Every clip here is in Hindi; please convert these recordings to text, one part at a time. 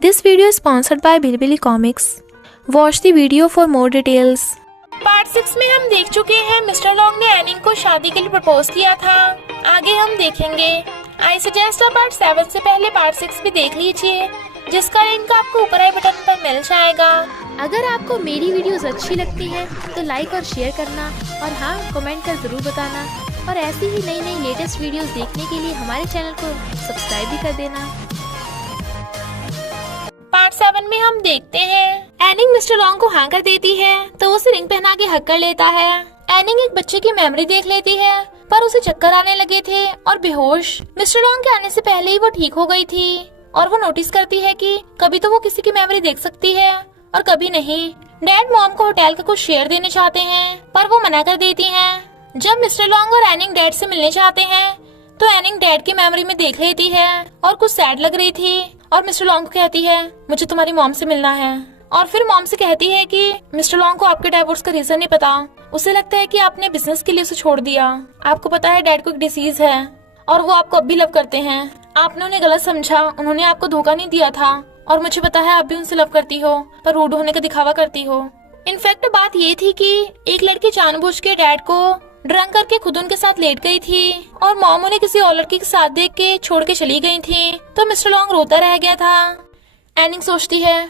This video is sponsored by Bilibili Comics. Watch the video for more details. Part 6 में हम देख चुके हैं मिस्टर लॉन्ग ने एनिंग को शादी के लिए प्रपोज किया था। आगे हम देखेंगे। आई सजेस्ट आप पार्ट 7 से पहले पार्ट 6 भी देख लीजिए, जिसका लिंक आपको ऊपर आई बटन पर मिल जाएगा। अगर आपको मेरी वीडियोस अच्छी लगती हैं तो लाइक और शेयर करना और हाँ कमेंट कर ज़रूर बताना और ऐसी ही नई नई लेटेस्ट वीडियोस देखने के लिए हमारे चैनल को सब्सक्राइब भी कर देना। पार्ट 7 में हम देखते हैं एनिंग मिस्टर लॉन्ग को हाँ कर देती है तो उसे रिंग पहना के हक कर लेता है। एनिंग एक बच्चे की मेमोरी देख लेती है पर उसे चक्कर आने लगे थे और बेहोश मिस्टर लॉन्ग के आने से पहले ही वो ठीक हो गई थी। और वो नोटिस करती है कि कभी तो वो किसी की मेमोरी देख सकती है और कभी नहीं। डैड मॉम को होटल का कुछ शेयर देने चाहते हैं पर वो मना कर देती हैं। जब मिस्टर लॉन्ग और एनिंग डैड से मिलने चाहते हैं तो एनिंग डैड की मेमोरी में देख लेती है और कुछ सैड लग रही थी और मिस्टर लॉन्ग को कहती है मुझे तुम्हारी मॉम से मिलना है। और फिर मॉम से कहती है कि मिस्टर लॉन्ग को आपके डाइवोर्स का रीजन नहीं पता, उसे लगता है कि आपने बिजनेस के लिए उसे छोड़ दिया। आपको पता है डैड को एक डिसीज है और वो आपको अब भी लव करते हैं। आपने उन्हें गलत समझा, उन्होंने आपको धोखा नहीं दिया था और मुझे पता है आप भी उनसे लव करती हो पर रूड होने का दिखावा करती हो। इनफैक्ट बात ये थी कि एक लड़की जानबूझ के डैड को ड्रंक करके खुद उनके साथ लेट गई थी और मॉम उन्हें किसी और लड़की के साथ देख के छोड़ के चली गई थी। तो मिस्टर लॉन्ग रोता रह गया था। एनिंग सोचती है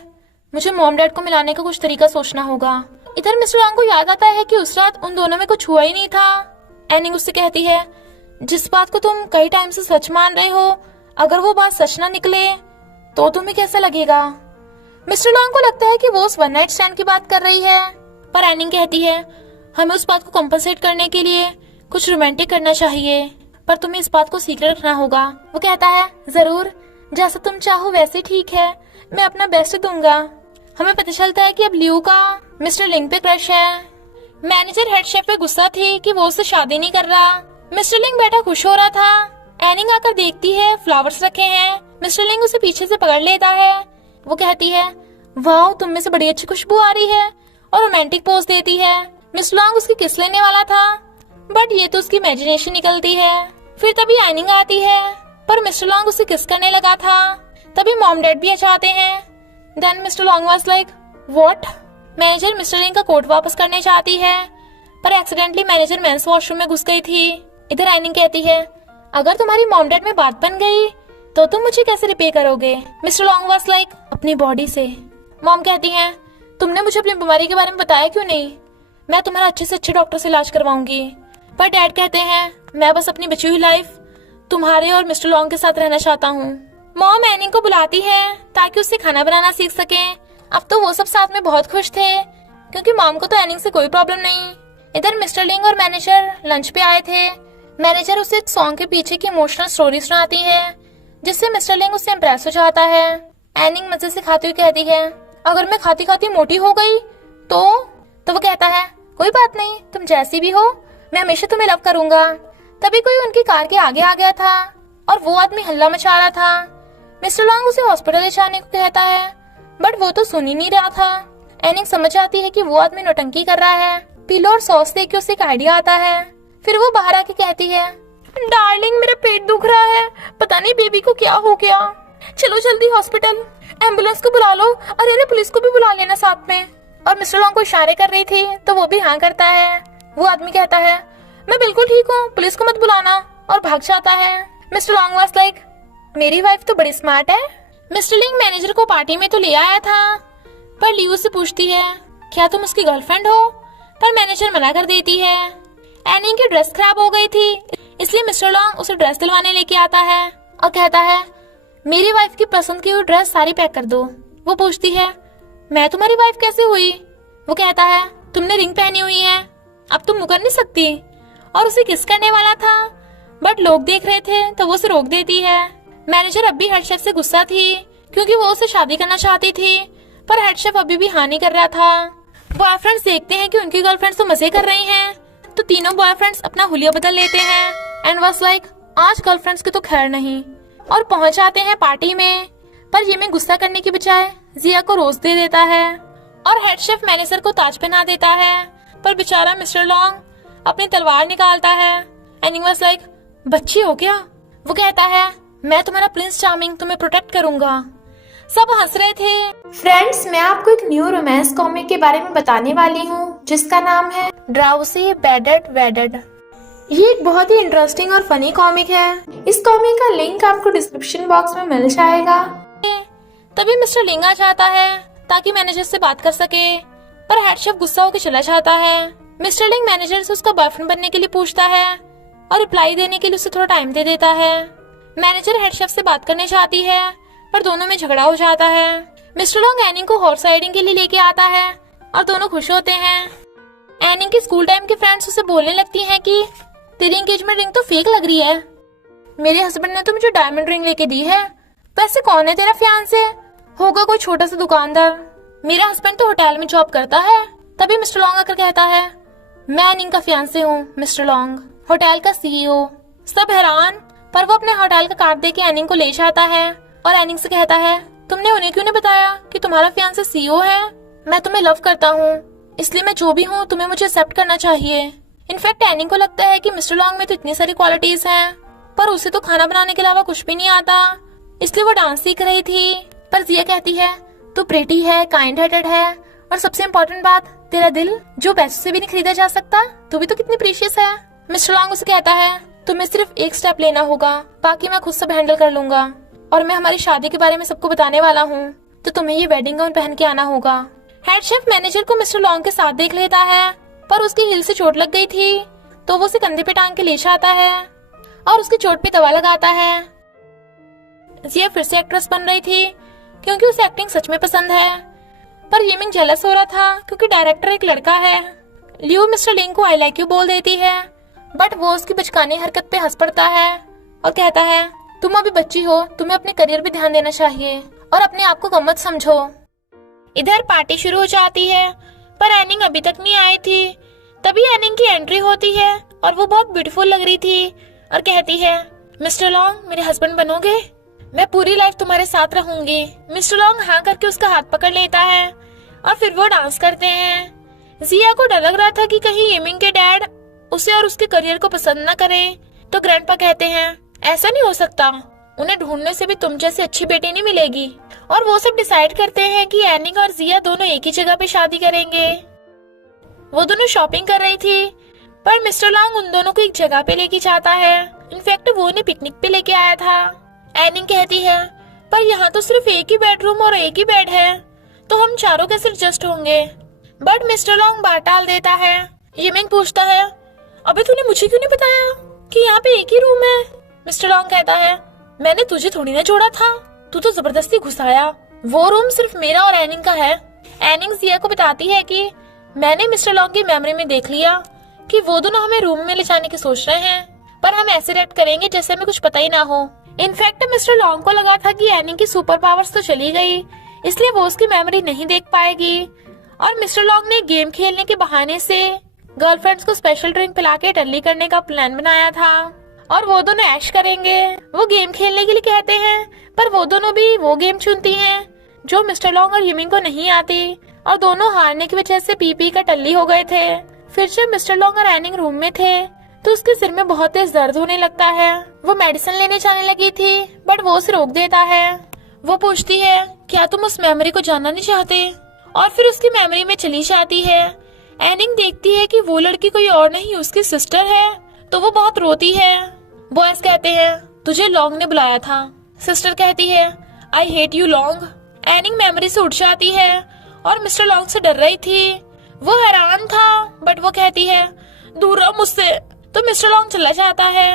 मुझे मॉम डैड को मिलाने का कुछ तरीका सोचना होगा। इधर मिस्टर लॉन्ग को याद आता है कि उस रात उन दोनों में कुछ हुआ ही नहीं था। एनिंग उससे कहती है जिस बात को तुम कई टाइम से सच मान रहे हो, अगर वो बात सच ना निकले तो तुम्हें कैसा लगेगा। मिस्टर लॉन्ग को लगता है कि वो उस वन नाइट स्टैंड की बात कर रही है पर एनिंग कहती है हमें उस बात को कॉम्पनसेट करने के लिए कुछ रोमांटिक करना चाहिए पर तुम्हें इस बात को सीक्रेट रखना होगा। वो कहता है जरूर, जैसा तुम चाहो वैसे ठीक है, मैं अपना बेस्ट दूंगा। हमें पता चलता है कि अब लियो का मिस्टर लिंग पे क्रश है। मैनेजर हेड शेफ पे गुस्सा थी कि वो उससे शादी नहीं कर रहा। मिस्टर लिंग बैठा खुश हो रहा था। एनिंग आकर देखती है फ्लावर्स रखे हैं। मिस्टर लिंग उसे पीछे से पकड़ लेता है। वो कहती है वाह तुम में से बड़ी अच्छी खुशबू आ रही है और रोमांटिक पोज देती है। मिस्टर लॉन्ग उसकी किस लेने वाला था बट ये तो उसकी इमेजिनेशन निकलती है। फिर तभी एनिंग आती है पर मिस्टर लॉन्ग उसे किस करने लगा था। तभी मॉम डैड भी चाहते हैं। Then mister Long was like what. Manager mister Ling का कोट वापस करने चाहती है पर एक्सीडेंटली मैनेजर मेंस वॉशरूम में घुस गई थी। इधर एनिंग कहती है अगर तुम्हारी मॉम डैड में बात बन गई तो तुम मुझे कैसे रिपे करोगे। मिस्टर लॉन्ग वाज लाइक अपनी बॉडी से। मॉम कहती है तुमने मुझे अपनी बीमारी के बारे में बताया क्यों नहीं, मैं तुम्हारा अच्छे से अच्छे डॉक्टर से इलाज करवाऊंगी। पर डैड कहते हैं मैं बस अपनी बची हुई लाइफ तुम्हारे और मिस्टर लॉन्ग के साथ रहना चाहता हूँ। मॉम एनिंग को बुलाती है ताकि उससे खाना बनाना सीख सके। अब तो वो सब साथ में बहुत खुश थे क्योंकि मॉम को तो एनिंग से कोई प्रॉब्लम नहीं। इधर मिस्टर लिंग और मैनेजर लंच पे आए थे। मैनेजर उसे सॉन्ग के पीछे की इमोशनल स्टोरी सुनाती है जिससे मिस्टर लिंग उससे इम्प्रेस हो जाता है। एनिंग मजे से खाती हुई कहती है अगर मैं खाती खाती मोटी हो गई तो वो कहता है कोई बात नहीं, तुम जैसी भी हो मैं हमेशा तुम्हें लव करूंगा। तभी कोई उनकी कार के आगे आ गया था और वो आदमी हल्ला मचा रहा था। मिस्टर लॉन्ग उसे हॉस्पिटल ले जाने को कहता है बट वो तो सुन ही नहीं रहा था। एनिंग समझ जाती है कि वो आदमी नौटंकी कर रहा है। पिलो और सॉस देख के उसे एक आइडिया आता है। फिर वो बाहर आके कहती है डार्लिंग मेरा पेट दुख रहा है, पता नहीं बेबी को क्या हो गया, चलो जल्दी हॉस्पिटल, एम्बुलेंस को बुला लो, अरे अरे पुलिस को भी बुला लेना साथ में। और मिस्टर लॉन्ग को इशारे कर रही थी तो वो भी हाँ करता है। वो आदमी कहता है मैं बिल्कुल ठीक हूँ, पुलिस को मत बुलाना, और भाग जाता है। मिस्टर लॉन्ग वाज लाइक मेरी वाइफ तो बड़ी स्मार्ट है। मिस्टर लिंग मैनेजर को पार्टी में तो ले आया था पर लियो से पूछती है क्या तुम उसकी गर्लफ्रेंड हो, पर मैनेजर मना कर देती है। एनिंग की ड्रेस खराब हो गई थी इसलिए मिस्टर लॉन्ग उसे ड्रेस दिलवाने लेके आता है और कहता है मेरी वाइफ की पसंद की हुई ड्रेस सारी पैक कर दो। वो पूछती है मैं तुम्हारी वाइफ कैसे हुई। वो कहता है तुमने रिंग पहनी हुई है, अब तुम मुकर नहीं सकती। और उसे किस करने वाला था बट लोग देख रहे थे तो वो उसे रोक देती है। मैनेजर अब भी हेड शेफ से गुस्सा थी क्योंकि वो उसे शादी करना चाहती थी पर हेड शेफ अभी भी हानि कर रहा था। बॉयफ्रेंड्स देखते हैं कि उनकी गर्लफ्रेंड्स तो मजे कर रही हैं तो तीनों बॉयफ्रेंड्स अपना हुलिया बदल लेते हैं एंड वाज लाइक आज गर्लफ्रेंड्स की तो खैर नहीं, और पहुंच जाते हैं पार्टी में। पर ये में गुस्सा करने की बजाय जिया को रोज दे देता है और हेड शेफ मैनेजर को ताज पहना देता है पर बेचारा मिस्टर लॉन्ग अपनी तलवार निकालता है। एनिंग वाज लाइक बच्ची हो क्या। वो कहता है मैं तुम्हारा प्रिंस चार्मिंग तुम्हें प्रोटेक्ट करूंगा। सब हंस रहे थे। फ्रेंड्स, मैं आपको एक न्यू रोमांस कॉमिक के बारे में बताने वाली हूँ जिसका नाम है ड्राउसी बेडेड वेडेड। ये एक बहुत ही इंटरेस्टिंग और फनी कॉमिक है। इस कॉमिक का लिंक आपको डिस्क्रिप्शन बॉक्स में मिल जाएगा। तभी मिस्टर लिंग आ जाता है ताकि मैनेजर से बात कर सके, पर हेड शेफ गुस्सा होकर चला जाता है। मिस्टर लिंग मैनेजर से उसका बॉयफ्रेंड बनने के लिए पूछता है और रिप्लाई देने के लिए उसे थोड़ा टाइम दे देता है। मैनेजर हेड शेफ से बात करने चाहती है पर दोनों में झगड़ा हो जाता है। मिस्टर लॉन्ग एनिंग को हॉर्स राइडिंग के लिए लेके आता है और दोनों खुश होते हैं। एनिंग की स्कूल टाइम के फ्रेंड्स उसे बोलने लगती हैं कि तेरी एंगेजमेंट रिंग तो फेक लग रही है। मेरे हस्बैंड ने तो मुझे डायमंड रिंग लेके दी है। वैसे कौन है तेरा फियांसे? होगा कोई छोटा सा दुकानदार। मेरा हस्बैंड तो होटल में जॉब करता है। तभी मिस्टर लॉन्ग आकर कहता है, मैं एनिंग का फियांसे हूँ मिस्टर लॉन्ग, होटल का सीईओ। सब हैरान, पर वो अपने होटल का कार्ड देके एनिंग को ले जाता है और एनिंग से कहता है, तुमने उन्हें क्यों नहीं बताया कि तुम्हारा फियांसे सीईओ है? मैं तुम्हें लव करता हूँ, इसलिए मैं जो भी हूँ तुम्हें मुझे एक्सेप्ट करना चाहिए। इनफैक्ट एनिंग को लगता है कि मिस्टर लॉन्ग में तो इतनी सारी क्वालिटीज हैं, पर उसे तो खाना बनाने के अलावा कुछ भी नहीं आता, इसलिए वो डांस सीख रही थी। पर जिया कहती है, तू प्रेटी है, काइंड हार्टेड है, और सबसे इम्पोर्टेंट बात, तेरा दिल जो पैसों से भी नहीं खरीदा जा सकता। तू भी तो कितनी प्रीशियस है। मिस्टर लॉन्ग उसे कहता है, तुम्हें सिर्फ एक स्टेप लेना होगा, बाकी मैं खुद सब हैंडल कर लूंगा, और मैं हमारी शादी के बारे में सबको बताने वाला हूँ, तो तुम्हें ये वेडिंग गाउन पहन के आना होगा। हेड शेफ मैनेजर को मिस्टर लॉन्ग के साथ देख लेता है, पर उसकी हील से चोट लग गई थी, तो वो उसे कंधे पे टांग के ले जाता है और उसकी चोट पे दवा लगाता है। जिया फिर से एक्ट्रेस बन रही थी क्योंकि उसे एक्टिंग सच में पसंद है, पर येमिंग जेलस हो रहा था क्योंकि डायरेक्टर एक लड़का है। लियो मिस्टर लिंग को आई लाइक यू बोल देती है, बट वो उसकी बचकानी हरकत पे हंस पड़ता है और कहता है, तुम अभी बच्ची हो, तुम्हें अपने करियर पे ध्यान देना चाहिए और अपने आप को कम मत समझो। इधर पार्टी शुरू हो जाती है, पर एनिंग अभी तक नहीं आई थी। तभी एनिंग की एंट्री होती है और वो बहुत ब्यूटीफुल लग रही थी और कहती है, मिस्टर लॉन्ग मेरे हस्बैंड बनोगे? मैं पूरी लाइफ तुम्हारे साथ रहूंगी। मिस्टर लॉन्ग हाँ करके उसका हाथ पकड़ लेता है और फिर वो डांस करते हैं। जिया को डर लग रहा था कि कहीं येमिंग के डैड उसे और उसके करियर को पसंद न करें, तो ग्रैंडपा कहते हैं, ऐसा नहीं हो सकता, उन्हें ढूंढने से भी तुम जैसी अच्छी बेटी नहीं मिलेगी। और वो सब डिसाइड करते हैं कि एनिंग और जिया दोनों एक ही जगह पे शादी करेंगे। वो दोनों शॉपिंग कर रही थी, पर मिस्टर लॉन्ग उन दोनों को एक जगह पे लेके जाता है। इनफैक्ट वो उन्हें पिकनिक पे लेके आया था। एनिंग कहती है, पर यहाँ तो सिर्फ एक ही बेडरूम और एक ही बेड है, तो हम चारों कैसे एडजस्ट होंगे? बट मिस्टर लॉन्ग बात टाल देता है। येमिंग पूछता है, अबे तूने मुझे क्यों नहीं बताया कि यहाँ पे एक ही रूम है? मिस्टर लॉन्ग कहता है, मैंने तुझे थोड़ी ना जोड़ा था, तू तो जबरदस्ती घुसाया। वो रूम सिर्फ मेरा और एनिंग का है। एनिंग जिया को बताती है कि मैंने मिस्टर लॉन्ग की मेमोरी में देख लिया कि वो दोनों हमें रूम में ले जाने की सोच रहे हैं, पर हम ऐसे रिएक्ट करेंगे जैसे हमें कुछ पता ही ना हो। इनफैक्ट मिस्टर लॉन्ग को लगा था कि एनिंग की सुपर पावर्स तो चली गई, इसलिए वो उसकी मेमोरी नहीं देख पाएगी। और मिस्टर लॉन्ग ने गेम खेलने के बहाने से गर्लफ्रेंड्स को स्पेशल ड्रिंक पिला के टल्ली करने का प्लान बनाया था और वो दोनों ऐश करेंगे। वो गेम खेलने के लिए कहते हैं, पर वो दोनों भी वो गेम चुनती हैं जो मिस्टर लॉन्ग और येमिंग को नहीं आती, और दोनों हारने की वजह से पी का टल्ली हो गए थे। फिर जब मिस्टर लॉन्ग और एनिंग रूम में थे तो उसके सिर में बहुत तेज दर्द होने लगता है। वो मेडिसिन लेने जाने लगी थी, बट वो उसे रोक देता है। वो पूछती है, क्या तुम उस मेमोरी को जानना नहीं चाहते? और फिर उसकी मेमोरी में चली जाती है। एनिंग देखती है कि वो लड़की कोई और नहीं उसकी सिस्टर है, तो वो बहुत रोती है। बॉयज कहते हैं, तुझे लॉन्ग ने बुलाया था। सिस्टर कहती है, आई हेट यू लॉन्ग। एनिंग मेमोरी से उठ जाती है और मिस्टर लॉन्ग से डर रही थी। वो हैरान था, बट वो कहती है, दूर रहो मुझसे। तो मिस्टर लॉन्ग चला जाता है।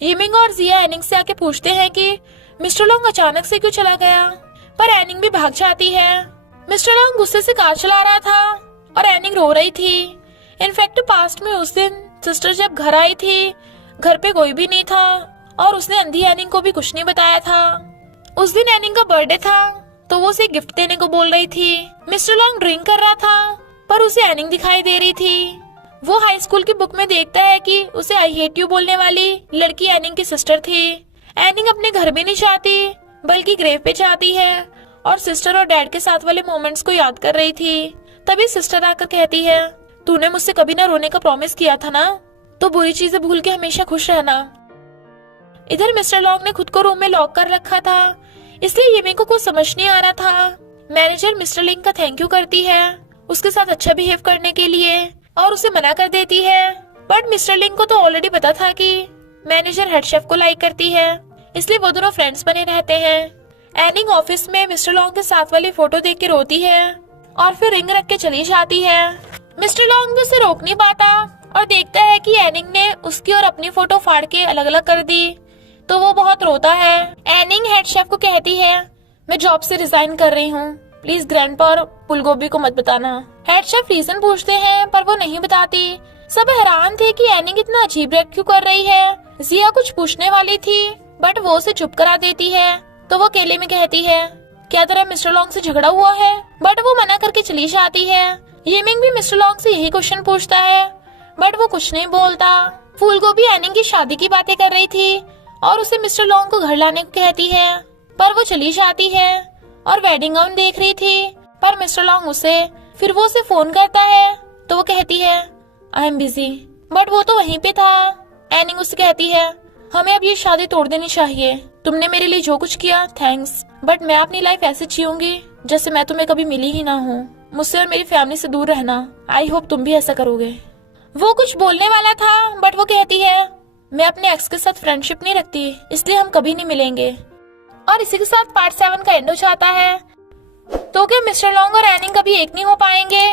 येमिंग और जिया एनिंग से आके पूछते हैं कि मिस्टर लॉन्ग अचानक से क्यों चला गया, पर एनिंग भी भाग जाती है। मिस्टर लॉन्ग गुस्से से कार चला रहा था और एनिंग रो रही थी। इनफैक्ट पास्ट में उस दिन सिस्टर जब घर आई थी, घर पे कोई भी नहीं था और उसने अंधी एनिंग को भी कुछ नहीं बताया था। उस दिन एनिंग का बर्थडे था, तो वो उसे गिफ्ट देने को बोल रही थी। मिस्टर लॉन्ग ड्रिंक कर रहा था, पर उसे एनिंग दिखाई दे रही थी। वो हाई स्कूल की बुक में देखता है कि उसे आई हेट यू बोलने वाली लड़की एनिंग की सिस्टर थी। एनिंग अपने घर में नहीं जाती, बल्कि ग्रेव पे जाती है और सिस्टर और डैड के साथ वाले मोमेंट्स को याद कर रही थी। तभी सिस्टर आकर कहती है, तूने मुझसे कभी ना रोने का प्रॉमिस किया था ना, तो बुरी चीजें भूल के हमेशा खुश रहना। इधर मिस्टर लॉन्ग ने खुद को रूम में लॉक कर रखा था, इसलिए येमिंग को कुछ समझ नहीं आ रहा था। मैनेजर मिस्टर लिंग का थैंक यू करती है उसके साथ अच्छा बिहेव करने के लिए और उसे मना कर देती है। बट मिस्टर लिंग को तो ऑलरेडी पता था कि मैनेजर हेड शेफ को लाइक करती है, इसलिए वो दोनों फ्रेंड्स बने रहते हैं। एनिंग ऑफिस में मिस्टर लॉन्ग के साथ वाली फोटो देख के रोती है और फिर रिंग रख के चली जाती है। मिस्टर लॉन्ग भी उसे रोक नहीं पाता और देखता है कि एनिंग ने उसकी और अपनी फोटो फाड़ के अलग अलग कर दी, तो वो बहुत रोता है। एनिंग हेड शेफ को कहती है मैं जॉब से रिजाइन कर रही हूँ, प्लीज ग्रैंडपा और फूलगोभी को मत बताना। हेड शेफ रीजन पूछते हैं पर वो नहीं बताती। सब हैरान थे कि एनिंग इतना अजीब रिएक्ट क्यों कर रही है। जिया कुछ पूछने वाली थी बट वो उसे चुप करा देती है, तो वो अकेले में कहती है क्या तेरा मिस्टर लॉन्ग से झगड़ा हुआ है, बट वो मना करके चली जाती है। येमिंग भी मिस्टर लॉन्ग से यही क्वेश्चन पूछता है बट वो कुछ नहीं बोलता। फूलगोभी एनिंग की शादी की बातें कर रही थी और उसे मिस्टर लॉन्ग को घर लाने को कहती है, पर वो चली जाती है और वेडिंग गाउन देख रही थी। पर मिस्टर लॉन्ग फिर वो उसे फोन करता है, तो वो कहती है आई एम बिजी, बट वो तो वहीं पे था। एनिंग उससे कहती है हमें अब ये शादी तोड़ देनी चाहिए, तुमने मेरे लिए जो कुछ किया थैंक्स, बट मैं अपनी लाइफ ऐसे जीऊंगी जैसे मैं तुम्हें कभी मिली ही ना हूँ। मुझसे और मेरी फैमिली से दूर रहना, आई होप तुम भी ऐसा करोगे। वो कुछ बोलने वाला था बट वो कहती है मैं अपने एक्स के साथ फ्रेंडशिप नहीं रखती, इसलिए हम कभी नहीं मिलेंगे। और इसी के साथ पार्ट 7 का एंड हो जाता है। तो क्या मिस्टर लॉन्ग और एनिंग कभी एक नहीं हो पाएंगे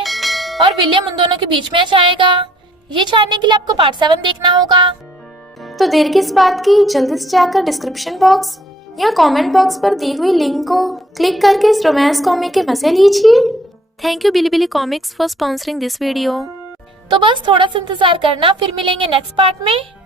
और विलियम उन दोनों के बीच में आ जाएगा? ये जानने के लिए आपको पार्ट 7 देखना होगा। तो देर किस बात की, जल्दी से जाकर डिस्क्रिप्शन बॉक्स या कमेंट बॉक्स पर दी हुई लिंक को क्लिक करके इस रोमांस कॉमिक के मजे लीजिए। Thank you Bilibili comics for sponsoring this video. तो बस थोड़ा सा इंतजार करना, फिर मिलेंगे नेक्स्ट पार्ट में।